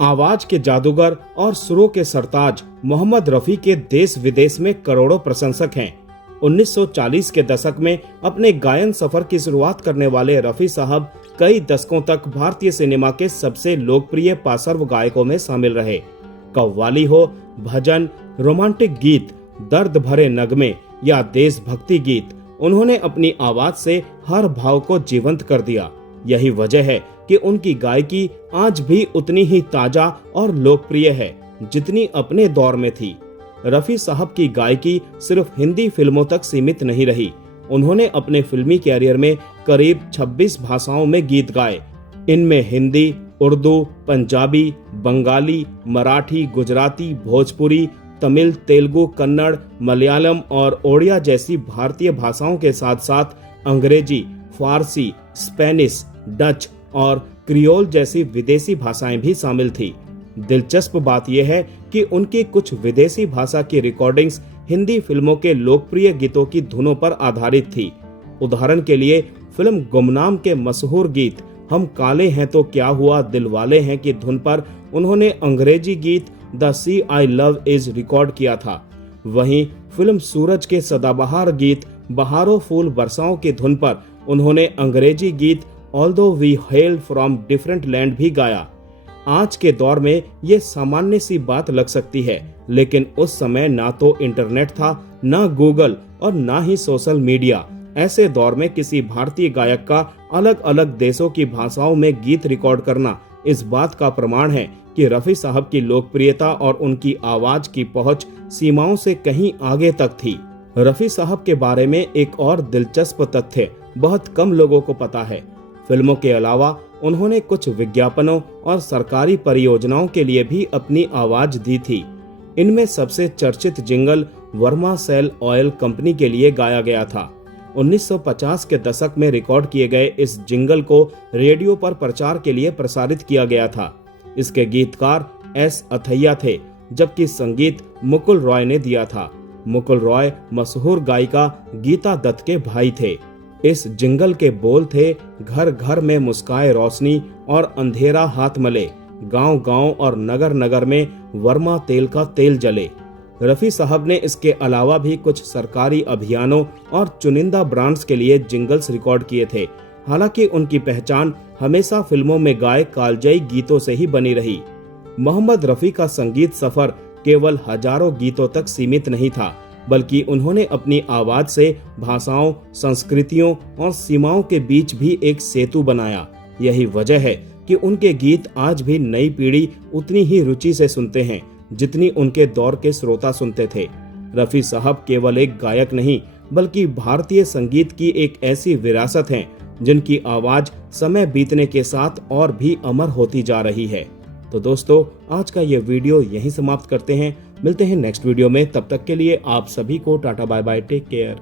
आवाज के जादूगर और सुरों के सरताज मोहम्मद रफी के देश विदेश में करोड़ों प्रशंसक हैं। 1940 के दशक में अपने गायन सफर की शुरुआत करने वाले रफी साहब कई दशकों तक भारतीय सिनेमा के सबसे लोकप्रिय पार्श्व गायकों में शामिल रहे। कव्वाली हो, भजन, रोमांटिक गीत, दर्द भरे नगमे या देशभक्ति गीत, उन्होंने अपनी आवाज से हर भाव को जीवंत कर दिया। यही वजह है कि उनकी गायकी आज भी उतनी ही ताजा और लोकप्रिय है जितनी अपने दौर में थी। रफी साहब की गायकी सिर्फ हिंदी फिल्मों तक सीमित नहीं रही। उन्होंने अपने फिल्मी कैरियर में करीब 26 भाषाओं में गीत गाए। इनमें हिंदी, उर्दू, पंजाबी, बंगाली, मराठी, गुजराती, भोजपुरी, तमिल, तेलुगु, कन्नड़, मलयालम और ओडिया जैसी भारतीय भाषाओं के साथ साथ अंग्रेजी, फारसी, स्पेनिश, डच और क्रियोल जैसी विदेशी भाषाएं भी शामिल थी। दिलचस्प बात यह है कि उनकी कुछ विदेशी भाषा की रिकॉर्डिंग्स हिंदी फिल्मों के लोकप्रिय गीतों की धुनों पर आधारित थी। उदाहरण के लिए फिल्म गुमनाम के मशहूर गीत हम काले हैं तो क्या हुआ दिल वाले हैं की धुन पर उन्होंने अंग्रेजी गीत the sea I love is record किया था। वहीं फिल्म सूरज के सदाबहार गीत बहारों फूल बरसाओं की धुन पर उन्होंने अंग्रेजी गीत although we hail from different land भी गाया। आज के दौर में ये सामान्य सी बात लग सकती है, लेकिन उस समय ना तो इंटरनेट था, ना गूगल और ना ही सोशल मीडिया। ऐसे दौर में किसी भारतीय गायक का अलग अलग देशों की भाषाओं में गीत रिकॉर्ड करना इस बात का प्रमाण है कि रफी साहब की लोकप्रियता और उनकी आवाज की पहुंच सीमाओं से कहीं आगे तक थी। रफी साहब के बारे में एक और दिलचस्प तथ्य बहुत कम लोगों को पता है। फिल्मों के अलावा उन्होंने कुछ विज्ञापनों और सरकारी परियोजनाओं के लिए भी अपनी आवाज दी थी। इनमें सबसे चर्चित jingle Burma Shell oil company के लिए गाया गया था। 1950 के दशक में रिकॉर्ड किए गए इस जिंगल को रेडियो पर प्रचार के लिए प्रसारित किया गया था। इसके गीतकार एस अथैया थे, जबकि संगीत मुकुल रॉय ने दिया था। मुकुल रॉय मशहूर गायिका गीता दत्त के भाई थे। इस जिंगल के बोल थे, घर घर में मुस्काए रोशनी और अंधेरा हाथ मले, गांव गांव और नगर नगर में वर्मा तेल का तेल जले। रफी साहब ने इसके अलावा भी कुछ सरकारी अभियानों और चुनिंदा ब्रांड्स के लिए जिंगल्स रिकॉर्ड किए थे। हालांकि उनकी पहचान हमेशा फिल्मों में गाए कालजयी गीतों से ही बनी रही। मोहम्मद रफी का संगीत सफर केवल हजारों गीतों तक सीमित नहीं था, बल्कि उन्होंने अपनी आवाज से भाषाओं, संस्कृतियों और सीमाओं के बीच भी एक सेतु बनाया। यही वजह है कि उनके गीत आज भी नई पीढ़ी उतनी ही रुचि से सुनते हैं जितनी उनके दौर के श्रोता सुनते थे। रफी साहब केवल एक गायक नहीं, बल्कि भारतीय संगीत की एक ऐसी विरासत हैं जिनकी आवाज समय बीतने के साथ और भी अमर होती जा रही है। तो दोस्तों, आज का ये वीडियो यहीं समाप्त करते हैं। मिलते हैं नेक्स्ट वीडियो में। तब तक के लिए आप सभी को tata bye bye, take care.